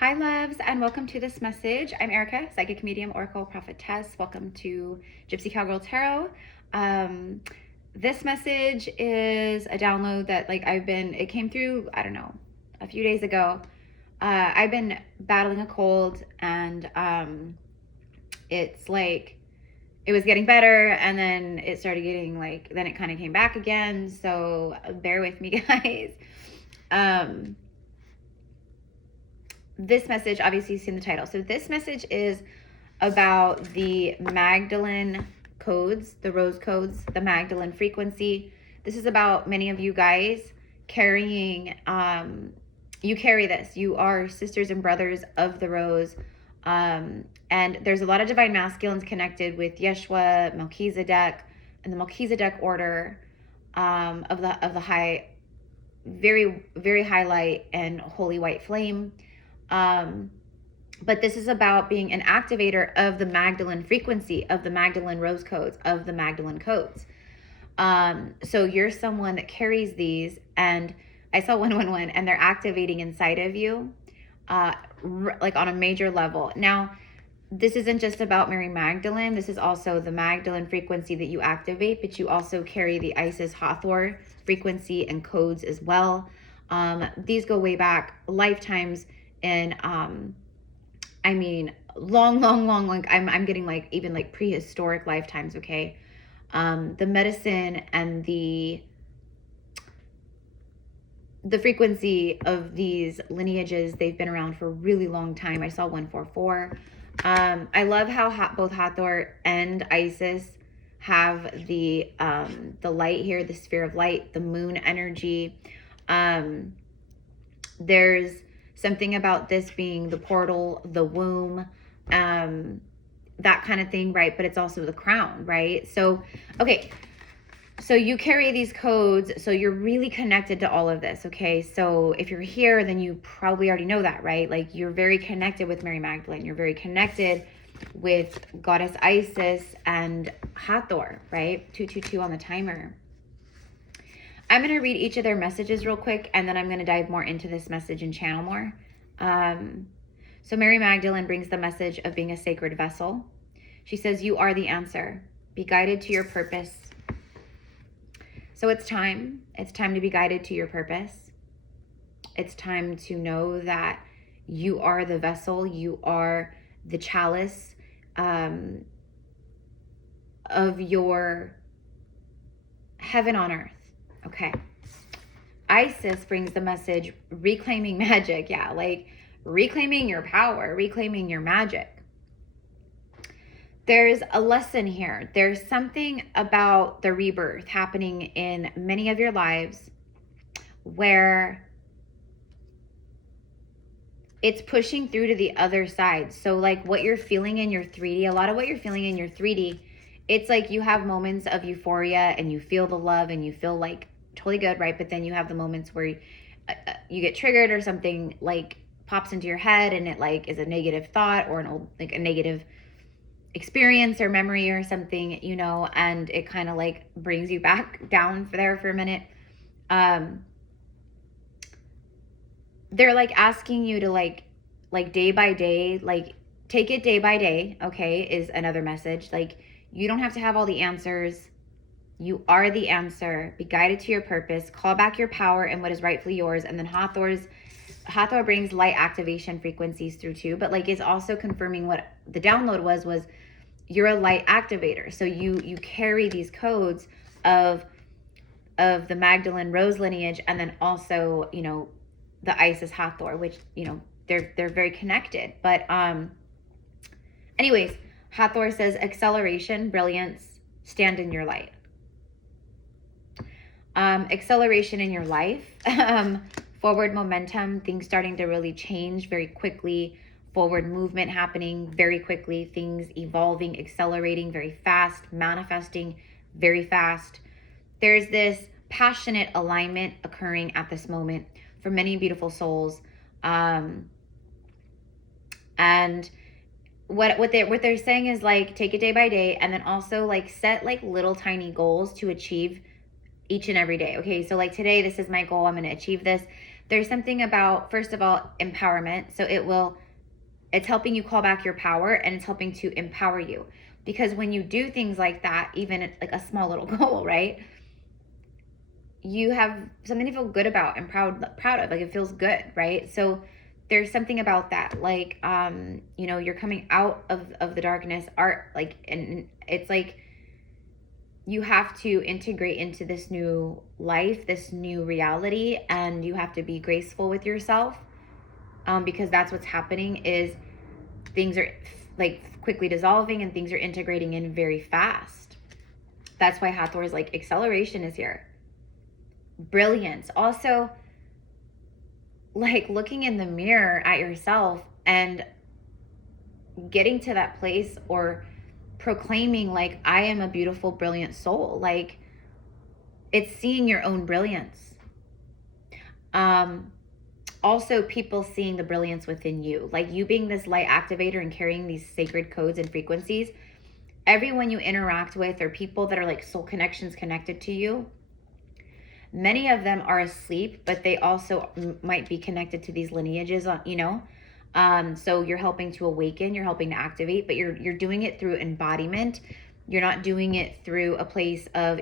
Hi, loves, and welcome to this message. I'm Erica, psychic medium, oracle prophetess. Welcome to Gypsy Cowgirl Tarot. This message is a download that it came through, I don't know, a few days ago. I've been battling a cold, and it's like it was getting better, and then it started getting then it kind of came back again. So bear with me, guys. This message, obviously you've seen the title. So this message is about the Magdalene codes, the rose codes, the Magdalene frequency. This is about many of you guys carrying, you carry this. You are sisters and brothers of the rose. And there's a lot of divine masculines connected with Yeshua, Melchizedek, and the Melchizedek order of the high, very, very high light and holy white flame. But this is about being an activator of the Magdalene frequency, of the Magdalene rose codes, of the Magdalene codes. So you're someone that carries these, and I saw 111, and they're activating inside of you, like on a major level. Now, this isn't just about Mary Magdalene. This is also the Magdalene frequency that you activate, but you also carry the Isis Hathor frequency and codes as well. These go way back lifetimes. And I mean long, like I'm getting like even like prehistoric lifetimes. Okay. The medicine and the frequency of these lineages, they've been around for a really long time. I saw 144. I love how both Hathor and Isis have the light here, the sphere of light, the moon energy. There's something about this being the portal, the womb, that kind of thing, right? But it's also the crown, right? So, okay. So you carry these codes, so you're really connected to all of this, okay? So if you're here, then you probably already know that, right? Like you're very connected with Mary Magdalene. You're very connected with Goddess Isis and Hathor, right? 222 on the timer. I'm going to read each of their messages real quick, and then I'm going to dive more into this message and channel more. So Mary Magdalene brings the message of being a sacred vessel. She says, you are the answer. Be guided to your purpose. So it's time. It's time to be guided to your purpose. It's time to know that you are the vessel. You are the chalice of your heaven on earth. Okay. Isis brings the message, reclaiming magic. Yeah, like reclaiming your power, reclaiming your magic. There's a lesson here. There's something about the rebirth happening in many of your lives where it's pushing through to the other side. So like what you're feeling in your 3D, a lot of what you're feeling in your 3D, it's like you have moments of euphoria and you feel the love and you feel like totally good, right? But then you have the moments where you get triggered or something like pops into your head and it like is a negative thought or a negative experience or memory or something, you know, and it kind of like brings you back down there for a minute. They're like asking you to like day by day, like take it day by day. Okay. Is another message. Like you don't have to have all the answers. You are the answer. Be guided to your purpose. Call back your power and what is rightfully yours. And then Hathor brings light activation frequencies through too, but like is also confirming what the download was you're a light activator. So you carry these codes of the Magdalene rose lineage, and then also, you know, the Isis Hathor, which, you know, they're very connected. But anyways, Hathor says acceleration, brilliance, stand in your light. Acceleration in your life, forward momentum, things starting to really change very quickly, forward movement happening very quickly, things evolving, accelerating very fast, manifesting very fast. There's this passionate alignment occurring at this moment for many beautiful souls. And what they're saying is like take it day by day, and then also like set like little tiny goals to achieve each and every day. Okay, so like today, this is my goal. I'm going to achieve this. There's something about, first of all, empowerment. So it's helping you call back your power, and it's helping to empower you. Because when you do things like that, even like a small little goal, right? You have something to feel good about and proud of. Like, it feels good, right? So there's something about that. Like, you're coming out of the darkness, and it's like you have to integrate into this new life, this new reality, and you have to be graceful with yourself, because that's what's happening. Is things are like quickly dissolving and things are integrating in very fast. That's why Hathor is like, acceleration is here. Brilliance. Also, like, looking in the mirror at yourself and getting to that place, or proclaiming, like, I am a beautiful, brilliant soul. Like, it's seeing your own brilliance. Also, people seeing the brilliance within you, like you being this light activator and carrying these sacred codes and frequencies. Everyone you interact with, or people that are like soul connections connected to you, many of them are asleep, but they also might be connected to these lineages, so you're helping to awaken, you're helping to activate, but you're doing it through embodiment. You're not doing it through a place of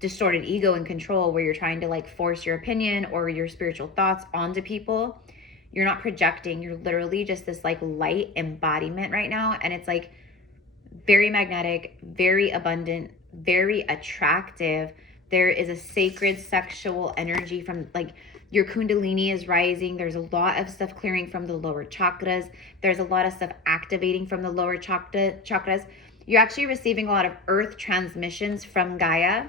distorted ego and control, where you're trying to like force your opinion or your spiritual thoughts onto people. You're not projecting. You're literally just this like light embodiment right now, and it's like very magnetic, very abundant, very attractive. There is a sacred sexual energy from, like, your kundalini is rising. There's a lot of stuff clearing from the lower chakras. There's a lot of stuff activating from the lower chakras. You're actually receiving a lot of earth transmissions from Gaia,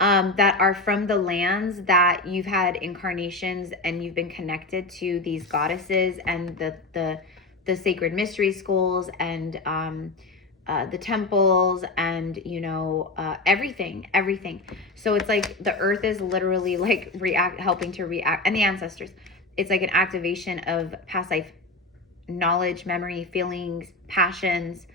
that are from the lands that you've had incarnations, and you've been connected to these goddesses and the sacred mystery schools, and the temples, and everything. So it's like the earth is literally like helping to react, and the ancestors. It's like an activation of past life knowledge, memory, feelings, passions,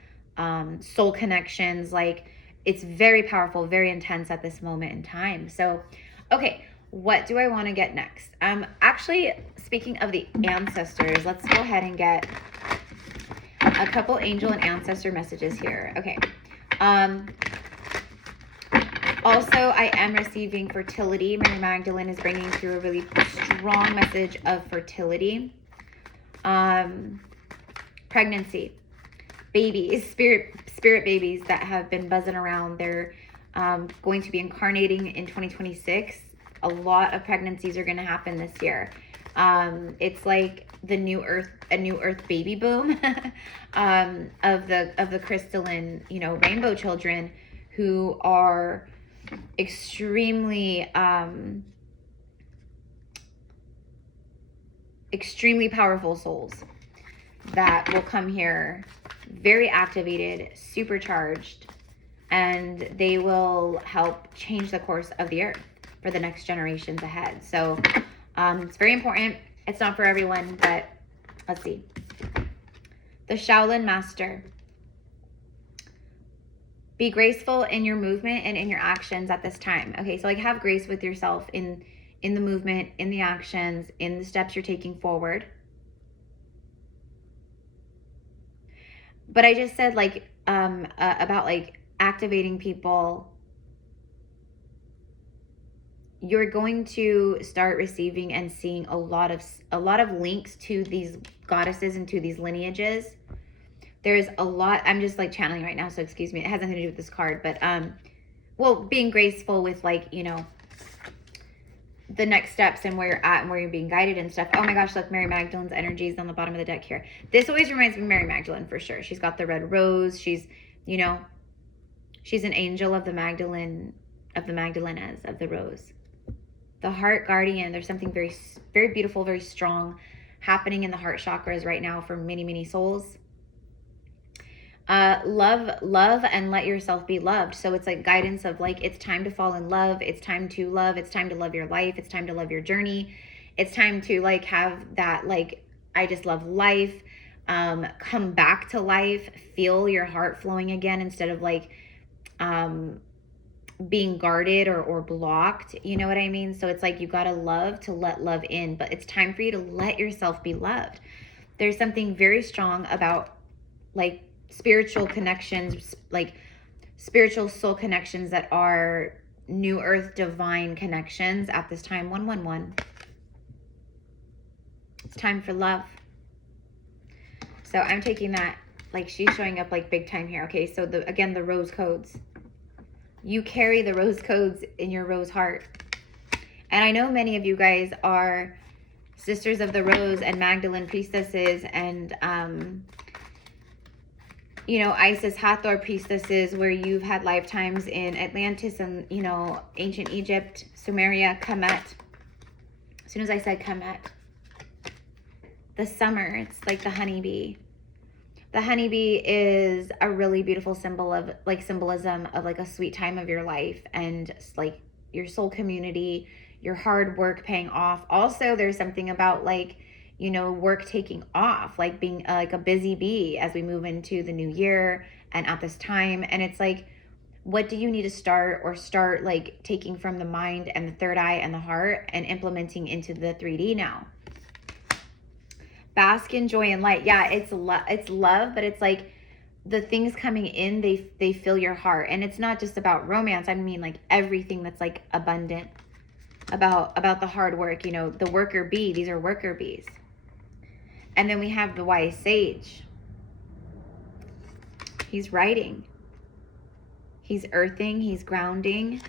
soul connections. Like, it's very powerful, very intense at this moment in time. So, okay, what do I want to get next? Actually, speaking of the ancestors, let's go ahead and get a couple angel and ancestor messages here. Okay. Also, I am receiving fertility. Mary Magdalene is bringing through a really strong message of fertility. Pregnancy. Babies, spirit babies that have been buzzing around. They're going to be incarnating in 2026. A lot of pregnancies are going to happen this year. It's like a new earth baby boom of the crystalline, rainbow children, who are extremely powerful souls that will come here very activated, supercharged, and they will help change the course of the earth for the next generations ahead. So it's very important. It's not for everyone, but let's see. The Shaolin Master. Be graceful in your movement and in your actions at this time. Okay, so like, have grace with yourself in the movement, in the actions, in the steps you're taking forward. But I just said, like, about like activating people. You're going to start receiving and seeing a lot of links to these goddesses and to these lineages. There's a lot. I'm just like channeling right now, so excuse me. It has nothing to do with this card, but being graceful with, like, the next steps and where you're at and where you're being guided and stuff. Oh my gosh, look, Mary Magdalene's energy is on the bottom of the deck here. This always reminds me of Mary Magdalene for sure. She's got the red rose. She's, she's an angel of the Magdalene, of the Magdalenas, of the rose. The heart guardian. There's something very, very beautiful, very strong happening in the heart chakras right now for many, many souls. Love and let yourself be loved. So it's like guidance of, like, it's time to fall in love. It's time to love. It's time to love your life. It's time to love your journey. It's time to, like, have that, like, I just love life. Come back to life. Feel your heart flowing again, instead of like being guarded or blocked. You know what I mean? So it's like you got to love to let love in, but it's time for you to let yourself be loved. There's something very strong about like spiritual connections, like spiritual soul connections that are new earth divine connections at this time. 111. It's time for love. So I'm taking that, like she's showing up like big time here. Okay, so again, the rose codes. You carry the rose codes in your rose heart. And I know many of you guys are Sisters of the Rose and Magdalene priestesses and, you know, Isis, Hathor priestesses, where you've had lifetimes in Atlantis and, you know, ancient Egypt, Sumeria, Kemet. As soon as I said Kemet, the summer, it's like the honeybee. The honeybee is a really beautiful symbolism of like a sweet time of your life and like your soul community, your hard work paying off. Also, there's something about like, you know, work taking off, like being like a busy bee as we move into the new year and at this time. And it's like, what do you need to start like taking from the mind and the third eye and the heart and implementing into the 3D now? Bask in joy and light. Yeah, it's love, but it's like the things coming in, they fill your heart. And it's not just about romance. I mean like everything that's like abundant about the hard work, you know, the worker bee. These are worker bees. And then we have the wise sage. He's writing. He's earthing, he's grounding.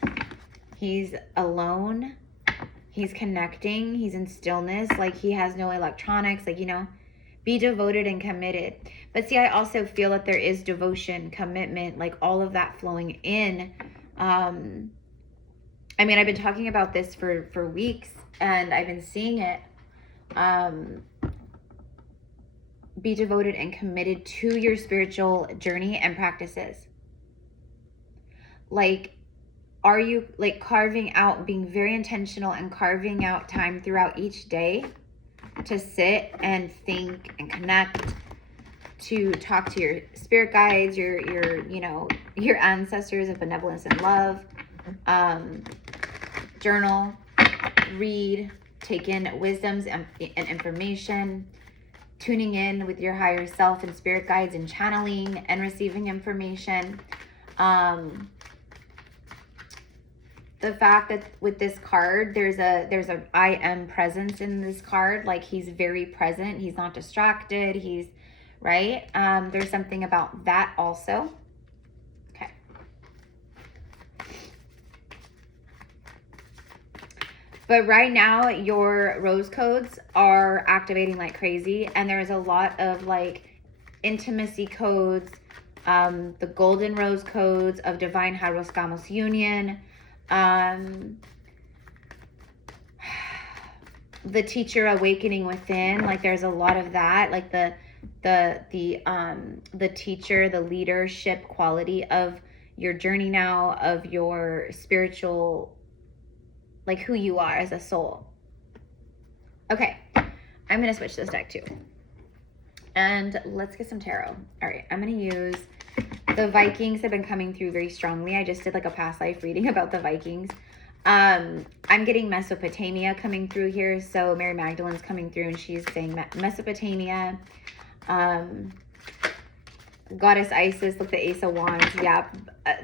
He's alone. He's connecting, he's in stillness, like he has no electronics, like, you know, be devoted and committed. But see, I also feel that there is devotion, commitment, like all of that flowing in. I mean, I've been talking about this for weeks and I've been seeing it. Be devoted and committed to your spiritual journey and practices. Like, are you like carving out, being very intentional and carving out time throughout each day to sit and think and connect, to talk to your spirit guides, your you know, your ancestors of benevolence and love, journal, read, take in wisdoms and information, tuning in with your higher self and spirit guides and channeling and receiving information. The fact that with this card, there's a I am presence in this card. Like he's very present. He's not distracted. He's right. There's something about that also. Okay. But right now your rose codes are activating like crazy. And there's a lot of like intimacy codes, the golden rose codes of divine Haros union. The teacher awakening within, like there's a lot of that, like the teacher, the leadership quality of your journey now, of your spiritual, like who you are as a soul. Okay, I'm gonna switch this deck too, and let's get some tarot. All right, I'm gonna use the Vikings. Have been coming through very strongly. I just did like a past life reading about the Vikings. I'm getting Mesopotamia coming through here. So Mary Magdalene's coming through and she's saying Mesopotamia. Goddess Isis, look, the Ace of Wands. Yeah,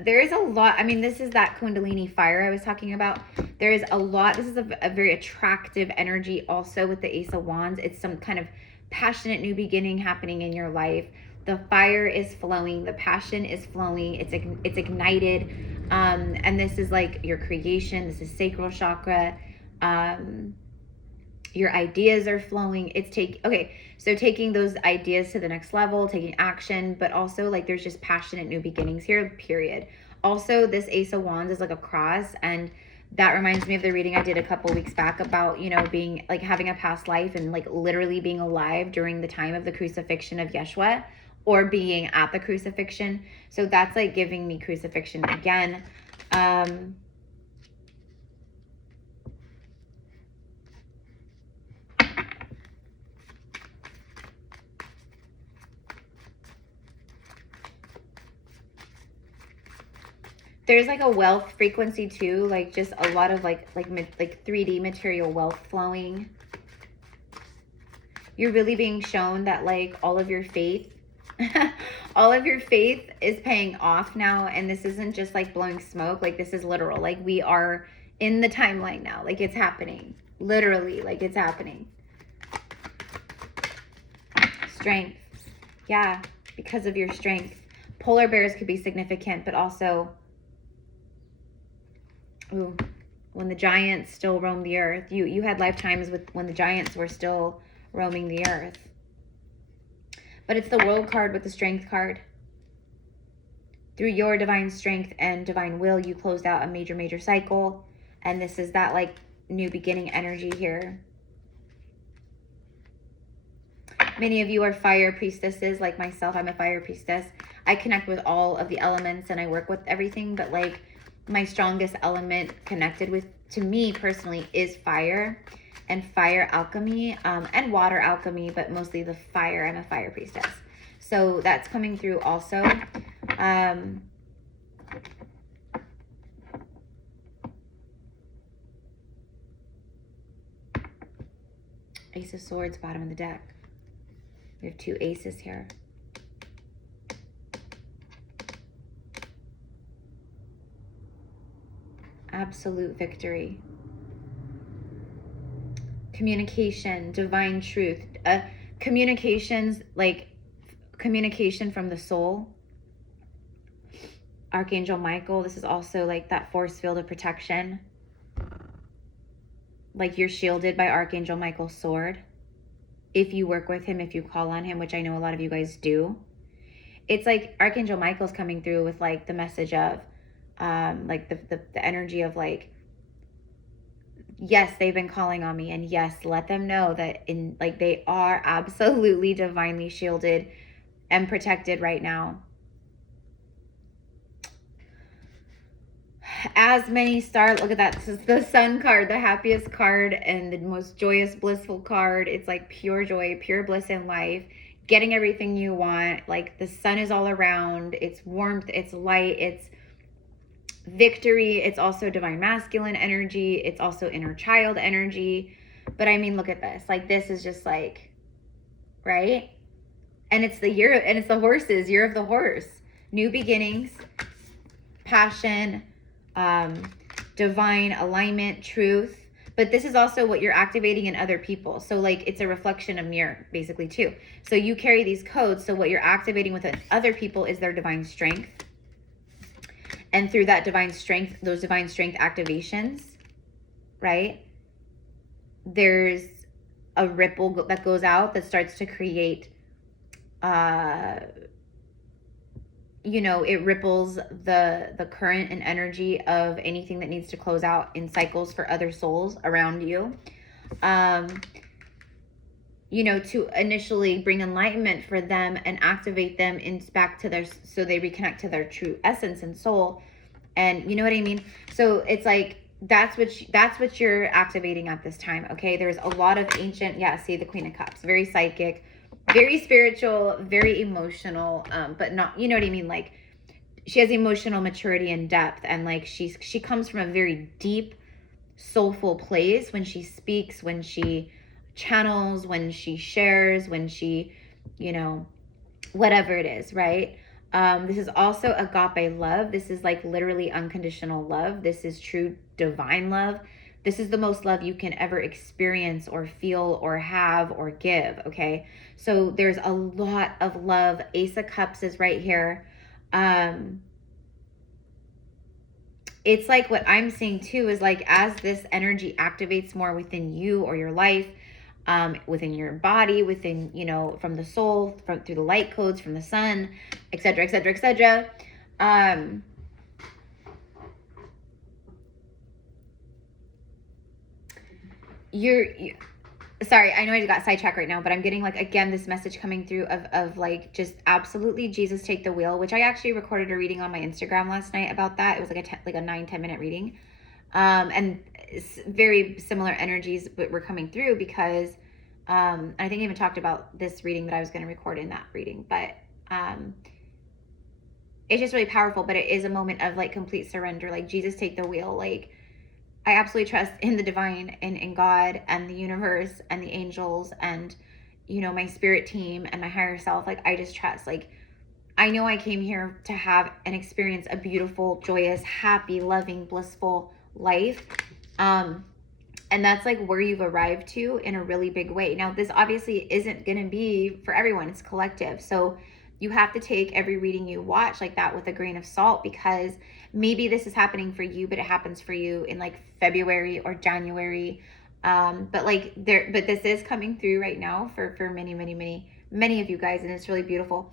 there is a lot. I mean, this is that Kundalini fire I was talking about. There is a lot. This is a very attractive energy also with the Ace of Wands. It's some kind of passionate new beginning happening in your life. The fire is flowing. The passion is flowing. It's ignited. And this is like your creation. This is sacral chakra. Your ideas are flowing. So taking those ideas to the next level, taking action, but also like there's just passionate new beginnings here, period. Also, this Ace of Wands is like a cross, and that reminds me of the reading I did a couple weeks back about, you know, being like having a past life and like literally being alive during the time of the crucifixion of Yeshua, or being at the crucifixion. So that's like giving me crucifixion again. There's like a wealth frequency too, like just a lot of like 3D material wealth flowing. You're really being shown that like all of your faith, all of your faith is paying off now. And this isn't just like blowing smoke. Like this is literal. Like we are in the timeline now. Like it's happening. Literally, like it's happening. Strength. Yeah, because of your strength. Polar bears could be significant, but also, ooh, when the giants still roam the earth. You had lifetimes with when the giants were still roaming the earth. But it's the world card with the strength card. Through your divine strength and divine will, you closed out a major cycle. And this is that like new beginning energy here. Many of you are fire priestesses like myself. I'm a fire priestess. I connect with all of the elements and I work with everything, but like my strongest element connected with, to me personally, is fire and fire alchemy and water alchemy, but mostly the fire. I'm a fire priestess. So that's coming through also. Ace of Swords, bottom of the deck. We have two aces here. Absolute victory. Communication, divine truth. Communications, like communication from the soul. Archangel Michael, this is also like that force field of protection. Like you're shielded by Archangel Michael's sword. If you work with him, if you call on him, which I know a lot of you guys do. It's like Archangel Michael's coming through with like the message of like the energy of like, yes, they've been calling on me, and yes, let them know that in like they are absolutely divinely shielded and protected right now. As many stars, look at that. This is the Sun card, the happiest card and the most joyous, blissful card. It's like pure joy, pure bliss in life, getting everything you want. Like the sun is all around. It's warmth, it's light, it's victory. It's also divine masculine energy. It's also inner child energy. But I mean, look at this. Like this is just like, right? And it's the year, and it's the horses, year of the horse. New beginnings, passion, divine alignment, truth. But this is also what you're activating in other people. So like it's a reflection of mirror basically too. So you carry these codes. So what you're activating with other people is their divine strength. And through that divine strength, those divine strength activations, right? There's a ripple that goes out that starts to create, you know, it ripples the current and energy of anything that needs to close out in cycles for other souls around you. You know, to initially bring enlightenment for them and activate them back to their, so they reconnect to their true essence and soul. And you know what I mean? So it's like, that's what you're activating at this time. Okay. There's a lot of ancient, yeah. See the Queen of Cups, very psychic, very spiritual, very emotional, but not, you know what I mean? Like she has emotional maturity and depth. And like, she comes from a very deep, soulful place when she speaks, when she channels, when she shares, when she, you know, whatever it is, right? This is also agape love. This is like literally unconditional love. This is true divine love. This is the most love you can ever experience or feel or have or give, okay? So there's a lot of love. Ace of Cups is right here. It's like what I'm seeing too is like as this energy activates more within you or your life, within your body, within, you know, from the soul, through the light codes, from the sun, etc., etc., etc. Sorry, I know I got sidetracked right now, but I'm getting like, again, this message coming through of like just absolutely Jesus take the wheel, which I actually recorded a reading on my Instagram last night about that. It was like a 9-10 minute reading. And very similar energies were coming through because I think I even talked about this reading that I was going to record in that reading, but it's just really powerful, but it is a moment of like complete surrender. Like, Jesus, take the wheel. Like, I absolutely trust in the divine and in God and the universe and the angels and, you know, my spirit team and my higher self. Like, I just trust. Like, I know I came here to have and experience a beautiful, joyous, happy, loving, blissful life. And that's like where you've arrived to in a really big way. Now, this obviously isn't going to be for everyone. It's collective. So you have to take every reading you watch like that with a grain of salt, because maybe this is happening for you, but it happens for you in like February or January. But this is coming through right now for many of you guys. And it's really beautiful.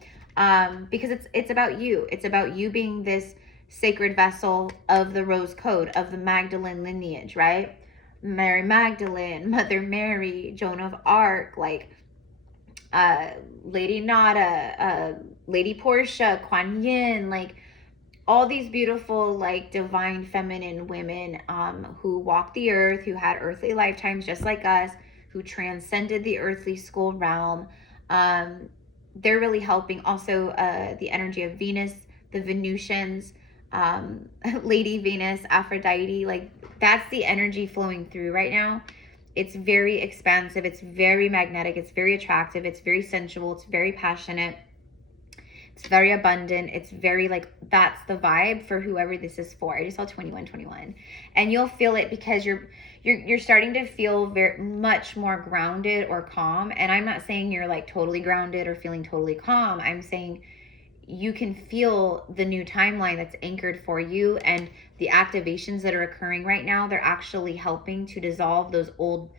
Because it's about you. It's about you being this sacred vessel of the Rose Code, of the Magdalene lineage, right? Mary Magdalene, Mother Mary, Joan of Arc, like Lady Nada, Lady Portia, Kuan Yin, like all these beautiful, like divine feminine women who walked the earth, who had earthly lifetimes just like us, who transcended the earthly school realm. They're really helping. Also, the energy of Venus, the Venusians, Lady Venus, Aphrodite, like that's the energy flowing through right now. It's very expansive. It's very magnetic. It's very attractive. It's very sensual. It's very passionate. It's very abundant. It's very like, that's the vibe for whoever this is for. I just saw 2121, and you'll feel it because you're starting to feel very much more grounded or calm. And I'm not saying you're like totally grounded or feeling totally calm. I'm saying you can feel the new timeline that's anchored for you, and the activations that are occurring right now, they're actually helping to dissolve those old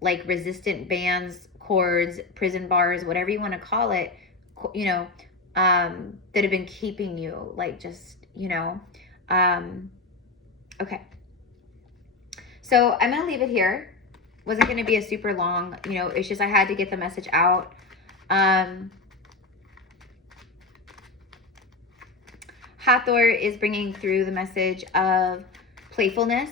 like resistant bands, cords, prison bars, whatever you want to call it, you know, that have been keeping you like just, you know. Okay. So I'm going to leave it here. Wasn't going to be a super long, you know, it's just I had to get the message out. Hathor is bringing through the message of playfulness.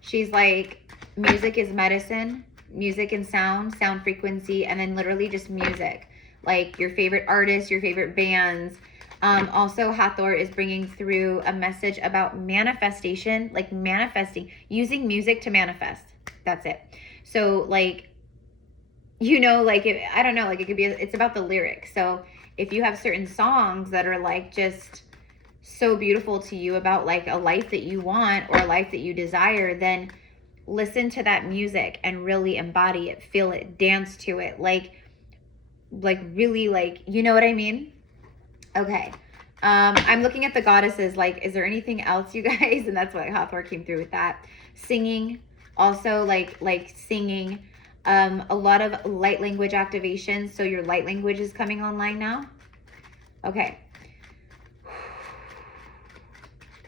She's like, music is medicine, music and sound frequency, and then literally just music. Like your favorite artists, your favorite bands. Also, Hathor is bringing through a message about manifestation, like manifesting, using music to manifest. That's it. So like, you know, like, I don't know, like it could be, it's about the lyrics. So if you have certain songs that are like just so beautiful to you about like a life that you want or a life that you desire, then listen to that music and really embody it, feel it, dance to it, like really, like, you know what I mean? Okay. I'm looking at the goddesses, like, is there anything else, you guys? And that's what Hathor came through with that. Singing, also like singing, a lot of light language activations. So your light language is coming online now. Okay.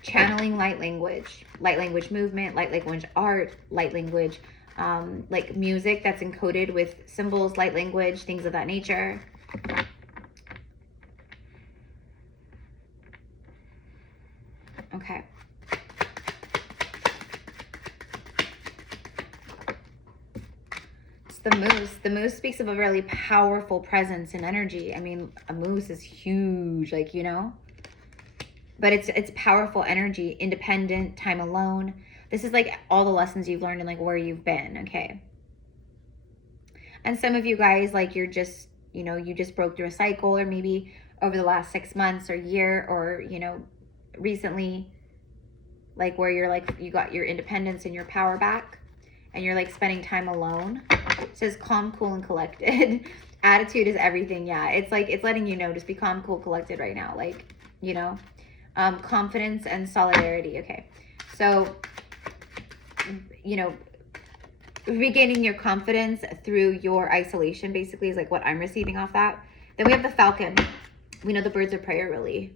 Channeling light language movement, light language art, light language, like music that's encoded with symbols, light language, things of that nature. Okay. It's the moose. The moose speaks of a really powerful presence and energy. I mean, a moose is huge, like, you know, but it's powerful energy, independent, time alone. This is like all the lessons you've learned and like where you've been. Okay. And some of you guys, like, you're just, you know, you just broke through a cycle, or maybe over the last 6 months or year, or, you know, recently, like where you're like, you got your independence and your power back, and you're like spending time alone. It says calm, cool, and collected. Attitude is everything. Yeah. It's like, it's letting you know, just be calm, cool, collected right now. Like, you know, confidence and solidarity. Okay. So, you know, regaining your confidence through your isolation basically is like what I'm receiving off that. Then we have the falcon. We know the birds of prey are really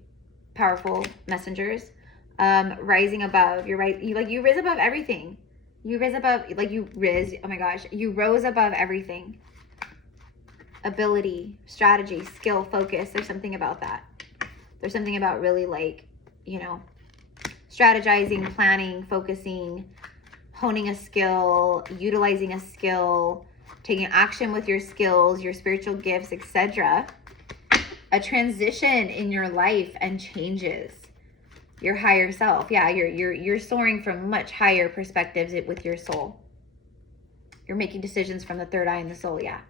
powerful messengers. Rising above. You're right. You riz above everything. You riz above, like you riz. Oh my gosh. You rose above everything. Ability, strategy, skill, focus. There's something about that. There's something about really like, you know, strategizing, planning, focusing, honing a skill, utilizing a skill, taking action with your skills, your spiritual gifts, etc. a transition in your life and changes. Your higher self. Yeah, you're soaring from much higher perspectives with your soul. You're making decisions from the third eye and the soul, yeah.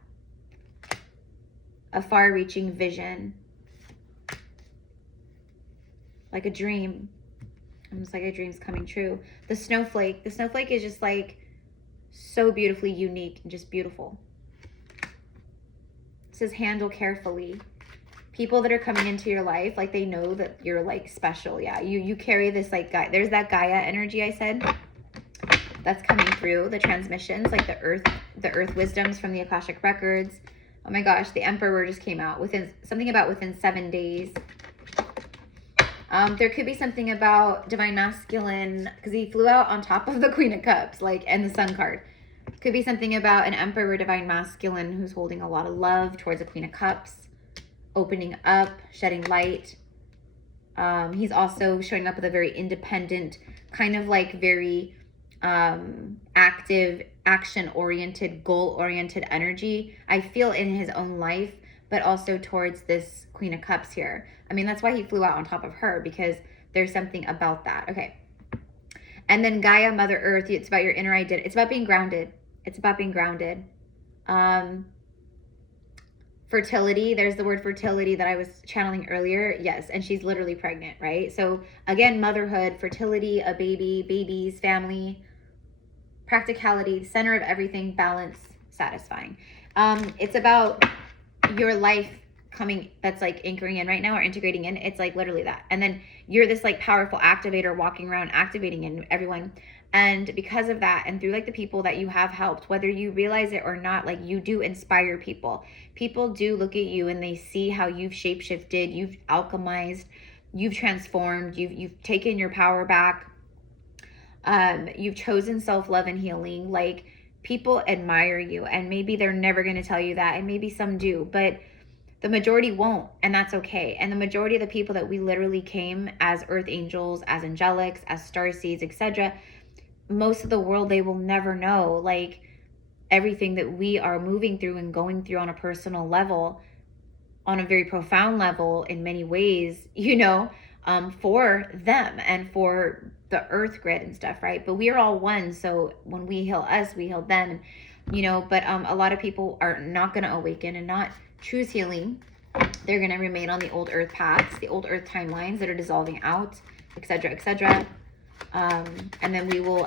A far-reaching vision. Like a dream. Almost like a dream's coming true. The snowflake. The snowflake is just like so beautifully unique and just beautiful. It says handle carefully. People that are coming into your life, like they know that you're like special. Yeah, you carry this like guy. There's that Gaia energy I said. That's coming through the transmissions, like the earth wisdoms from the Akashic records. Oh my gosh, the Emperor just came out within 7 days. There could be something about divine masculine because he flew out on top of the Queen of Cups, like, and the Sun card. Could be something about an Emperor divine masculine who's holding a lot of love towards a Queen of Cups, opening up, shedding light. He's also showing up with a very independent, kind of like very active, action-oriented, goal-oriented energy, I feel, in his own life, but also towards this Queen of Cups here. I mean, that's why he flew out on top of her, because there's something about that. Okay. And then Gaia, Mother Earth, it's about your inner identity. It's about being grounded. It's about being grounded. Fertility, there's the word fertility that I was channeling earlier. Yes, and she's literally pregnant, right? So again, motherhood, fertility, a baby, babies, family, practicality, center of everything, balance, satisfying. It's about your life coming, that's like anchoring in right now or integrating in. It's like literally that. And then you're this like powerful activator walking around activating in everyone. And because of that, and through like the people that you have helped, whether you realize it or not, like you do inspire people. People do look at you and they see how you've shapeshifted, you've alchemized, you've transformed, you've taken your power back. You've chosen self-love and healing. Like, people admire you, and maybe they're never going to tell you that, and maybe some do, but the majority won't, and that's okay. And the majority of the people that we literally came as earth angels, as angelics, as star seeds, etc., most of the world, they will never know like everything that we are moving through and going through on a personal level, on a very profound level in many ways, you know, for them and for the earth grid and stuff, right? But we are all one. So when we heal us, we heal them, you know. But a lot of people are not going to awaken and not choose healing. They're going to remain on the old earth paths, the old earth timelines that are dissolving out, etc., etc. And then we will,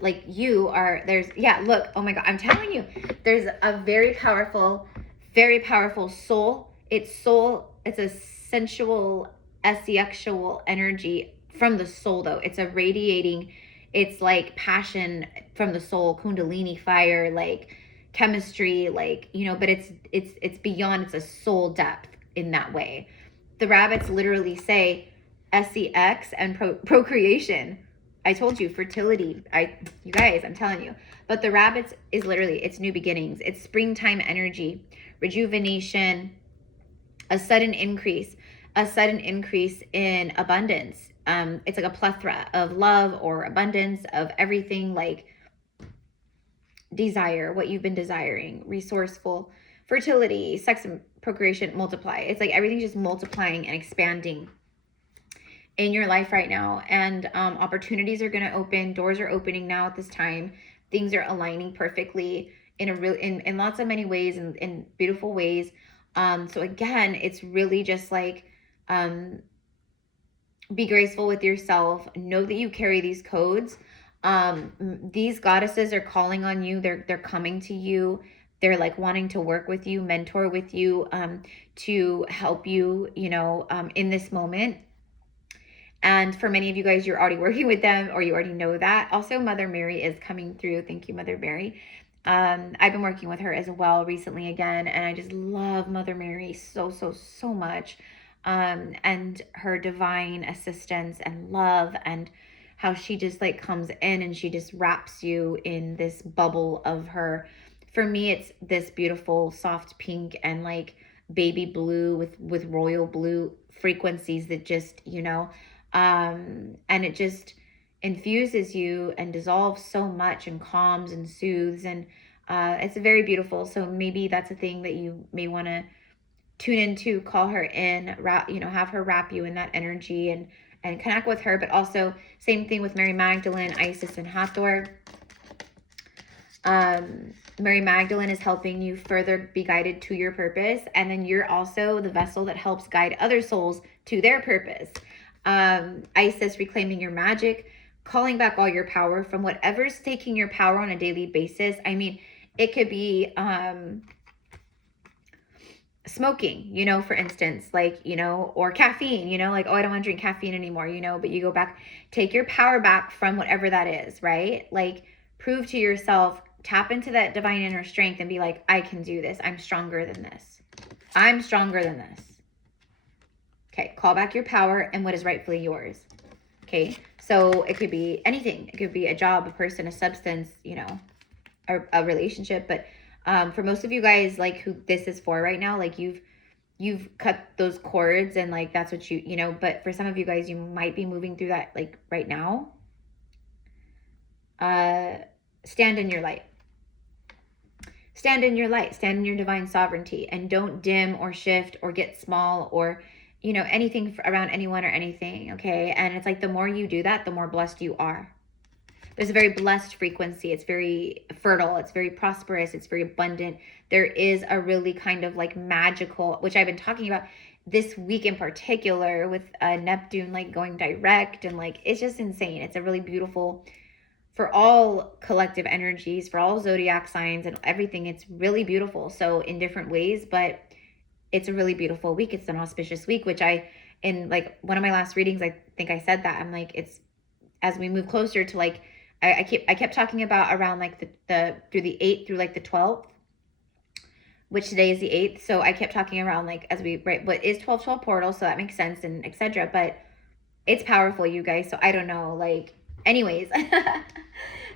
like, you are, there's, yeah, look, oh my God, I'm telling you, there's a very powerful soul. It's a sensual, sexual energy from the soul, though. It's a radiating, it's like passion from the soul, kundalini fire, like chemistry, like, you know, but it's beyond, it's a soul depth in that way. The rabbits literally say sex and procreation. I told you, fertility. You guys, I'm telling you. But the rabbits is literally, it's new beginnings. It's springtime energy, rejuvenation, a sudden increase in abundance. It's like a plethora of love or abundance of everything, like desire, what you've been desiring, resourceful, fertility, sex and procreation, multiply. It's like everything's just multiplying and expanding in your life right now. And opportunities are going to open. Doors are opening now at this time. Things are aligning perfectly in lots of many ways, in beautiful ways. So again, it's really just like, be graceful with yourself. Know that you carry these codes. These goddesses are calling on you. They're coming to you. They're like wanting to work with you, mentor with you, to help you, you know, in this moment. And for many of you guys, you're already working with them, or you already know that. Also, Mother Mary is coming through. Thank you, Mother Mary. I've been working with her as well recently again, and I just love Mother Mary so much. And her divine assistance and love, and how she just like comes in and she just wraps you in this bubble of her. For me, it's this beautiful soft pink and like baby blue with royal blue frequencies that just, you know, and it just infuses you and dissolves so much and calms and soothes, and it's very beautiful. So maybe that's a thing that you may want to tune into, call her in, have her wrap you in that energy and connect with her. But also same thing with Mary Magdalene, Isis, and Hathor. Mary Magdalene is helping you further be guided to your purpose. And then you're also the vessel that helps guide other souls to their purpose. Isis, reclaiming your magic, calling back all your power from whatever's taking your power on a daily basis. I mean, it could be smoking, for instance, like, or caffeine, like, oh, I don't want to drink caffeine anymore, but you go back, take your power back from whatever that is, right? Like, prove to yourself, tap into that divine inner strength and be like, I can do this. I'm stronger than this. I'm stronger than this. Okay, call back your power and what is rightfully yours. Okay, so it could be anything. It could be a job, a person, a substance, a relationship. But for most of you guys, like, who this is for right now, like, you've cut those cords and, like, that's what but for some of you guys, you might be moving through that, like, right now. Stand in your light. Stand in your light. Stand in your divine sovereignty, and don't dim or shift or get small or, anything around anyone or anything. Okay. And it's like, the more you do that, the more blessed you are. There's a very blessed frequency. It's very fertile. It's very prosperous. It's very abundant. There is a really kind of like magical, which I've been talking about this week in particular with Neptune, like, going direct, and, like, it's just insane. It's a really beautiful, for all collective energies, for all zodiac signs and everything. It's really beautiful. So in different ways, but it's a really beautiful week. It's an auspicious week, which in like one of my last readings, I think I said that. I'm like, it's, as we move closer to, like, I kept talking about around, like, the through the 8th through, like, the 12th, which today is the 8th. So I kept talking around, like, as we, right, but is 12/12 portal. So that makes sense, and etc. But it's powerful, you guys. So I don't know, like, anyways.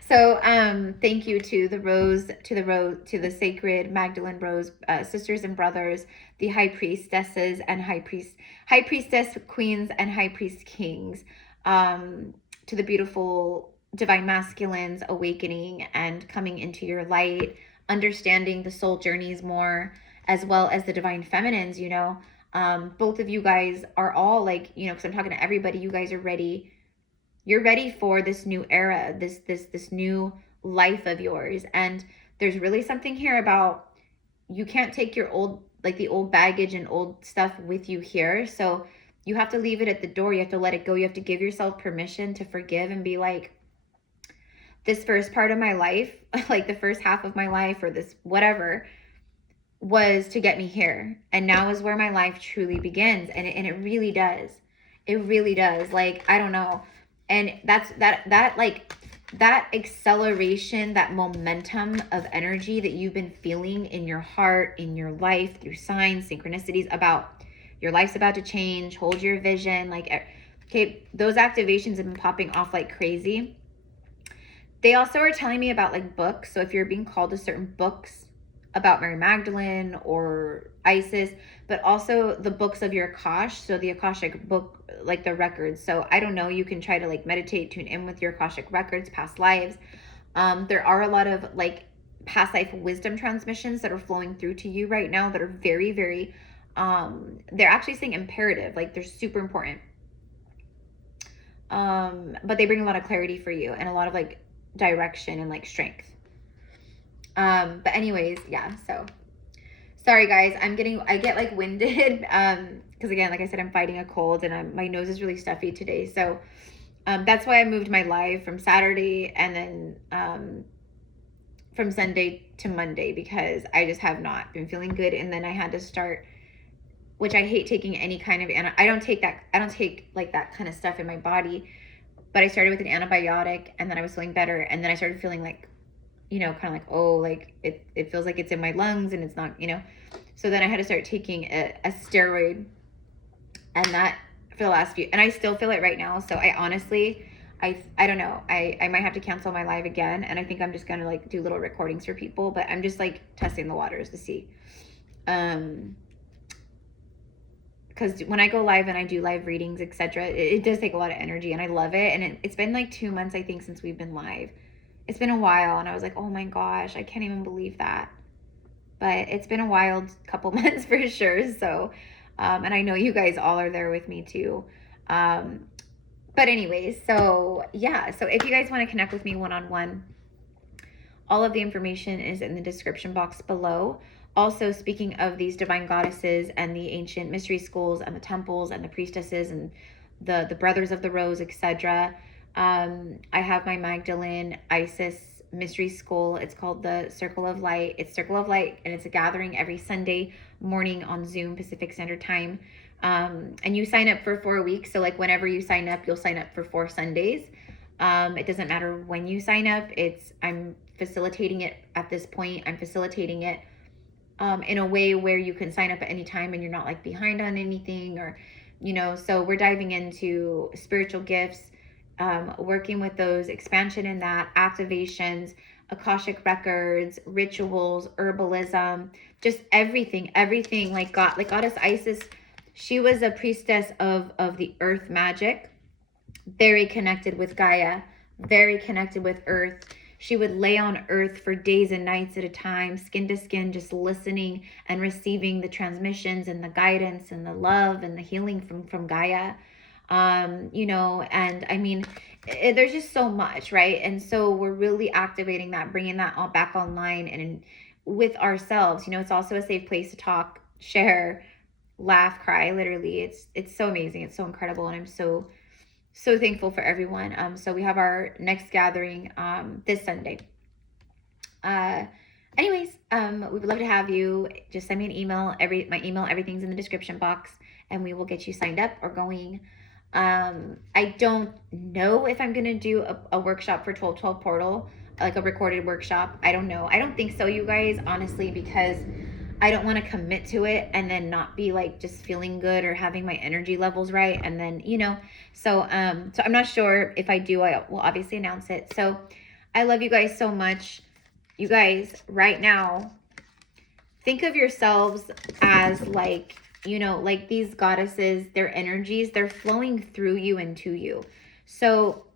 So thank you to the sacred Magdalene Rose sisters and brothers, the high priestesses and high priestess queens and high priest kings, to the beautiful divine masculines awakening and coming into your light, understanding the soul journeys more, as well as the divine feminines. Both of you guys are all, like, because I'm talking to everybody, you guys are ready. You're ready for this new era, this new life of yours. And there's really something here about, you can't take your old, like, the old baggage and old stuff with you here. So you have to leave it at the door. You have to let it go. You have to give yourself permission to forgive and be like, this first part of my life, like the first half of my life, or this whatever, was to get me here. And now is where my life truly begins. And it really does. It really does. Like, I don't know. And that's that acceleration, that momentum of energy that you've been feeling in your heart, in your life, through signs, synchronicities, about your life's about to change, hold your vision. Like, okay, those activations have been popping off like crazy. They also are telling me about, like, books. So if you're being called to certain books about Mary Magdalene or Isis, but also the books of your Akash. So the Akashic book, like the records. So I don't know, you can try to, like, meditate, tune in with your Akashic records, past lives. There are a lot of, like, past life wisdom transmissions that are flowing through to you right now that are very, very, they're actually saying imperative, like, they're super important. But they bring a lot of clarity for you and a lot of, like, direction and, like, strength. But anyways, yeah, so sorry guys, I get, like, winded, because again, like I said, I'm fighting a cold and my nose is really stuffy today. So, that's why I moved my live from Saturday and then, from Sunday to Monday, because I just have not been feeling good. And then I had to start, which I hate taking any kind of, I don't take like that kind of stuff in my body, but I started with an antibiotic and then I was feeling better. And then I started feeling like, kind of like, oh, like it feels like it's in my lungs and it's not, so then I had to start taking a steroid, and that for the last few, and I still feel it right now. So I honestly, I don't know, I might have to cancel my live again. And I think I'm just going to, like, do little recordings for people, but I'm just, like, testing the waters to see, because when I go live and I do live readings, etc., it does take a lot of energy, and I love it. And it's been like 2 months, I think, since we've been live. It's been a while, and I was like, oh my gosh, I can't even believe that. but it's been a wild couple months for sure. So, and I know you guys all are there with me too. But anyways, so yeah, so if you guys want to connect with me one-on-one, all of the information is in the description box below. Also, speaking of these divine goddesses and the ancient mystery schools and the temples and the priestesses and the brothers of the rose, etc., I have my Magdalene Isis mystery school. It's called the Circle of Light. It's Circle of Light, and it's a gathering every Sunday morning on Zoom, Pacific Standard Time. And you sign up for 4 weeks. So like whenever you sign up, you'll sign up for 4 Sundays. It doesn't matter when you sign up. I'm facilitating it at this point. I'm facilitating it in a way where you can sign up at any time and you're not like behind on anything, or, you know, so we're diving into spiritual gifts, working with those, expansion in that, activations, Akashic records, rituals, herbalism, just everything, like Goddess Isis. She was a priestess of the earth magic, very connected with Gaia, very connected with earth. She would lay on earth for days and nights at a time, skin to skin, just listening and receiving the transmissions and the guidance and the love and the healing from Gaia. You know, and I mean, there's just so much, right? And so we're really activating that, bringing that all back online and with ourselves. You know, it's also a safe place to talk, share, laugh, cry. Literally, it's so amazing. It's so incredible, and I'm so thankful for everyone. So we have our next gathering this Sunday. Anyways, we would love to have you. Just send me an email. My email, everything's in the description box, and we will get you signed up or going. I don't know if I'm gonna do a workshop for 1212 portal, like a recorded workshop. I don't know. I don't think so, you guys, honestly, because I don't want to commit to it and then not be like just feeling good or having my energy levels right, and then, you know, so I'm not sure. If I do, I will obviously announce it. So I love you guys so much. You guys, right now, think of yourselves as like, you know, like these goddesses, their energies, they're flowing through you and to you. So,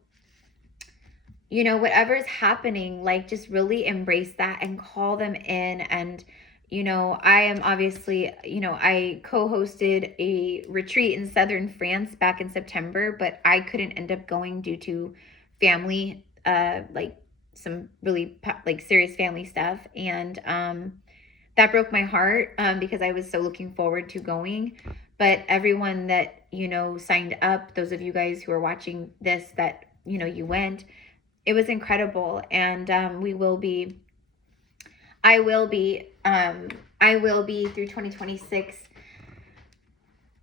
you know, whatever is happening, like just really embrace that and call them in. And, you know, I am obviously, you know, I co-hosted a retreat in southern France back in September, but I couldn't end up going due to family, like some really like serious family stuff. And that broke my heart because I was so looking forward to going. But everyone that, you know, signed up, those of you guys who are watching this, that, you know, you went, it was incredible. And I will be through 2026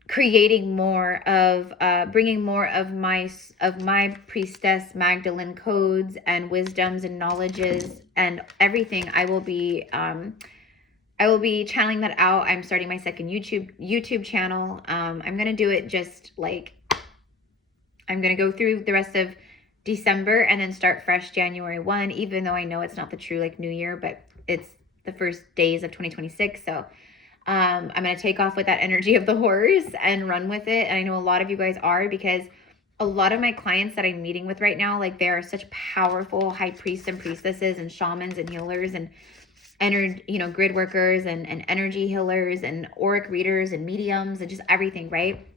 creating more of, bringing more of my priestess Magdalene codes and wisdoms and knowledges and everything. I will be channeling that out. I'm starting my second YouTube channel. I'm going to do it just like, I'm going to go through the rest of December and then start fresh January 1, even though I know it's not the true like new year, but it's the first days of 2026. So I'm going to take off with that energy of the horse and run with it. And I know a lot of you guys are, because a lot of my clients that I'm meeting with right now, like they are such powerful high priests and priestesses and shamans and healers and you know, grid workers and energy healers and auric readers and mediums and just everything, right?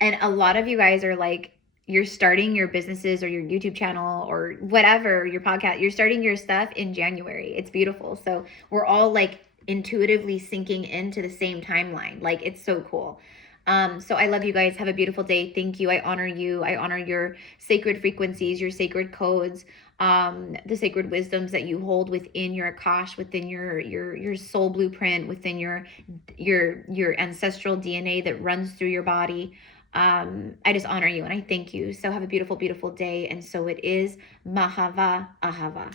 And a lot of you guys are like, you're starting your businesses or your YouTube channel or whatever, your podcast, you're starting your stuff in January. It's beautiful. So we're all like intuitively sinking into the same timeline. Like, it's so cool. So I love you guys. Have a beautiful day. Thank you. I honor you. I honor your sacred frequencies, your sacred codes, the sacred wisdoms that you hold within your Akash, within your soul blueprint, within your ancestral DNA that runs through your body. I just honor you and I thank you. So have a beautiful, beautiful day. And so it is. Mahava Ahava.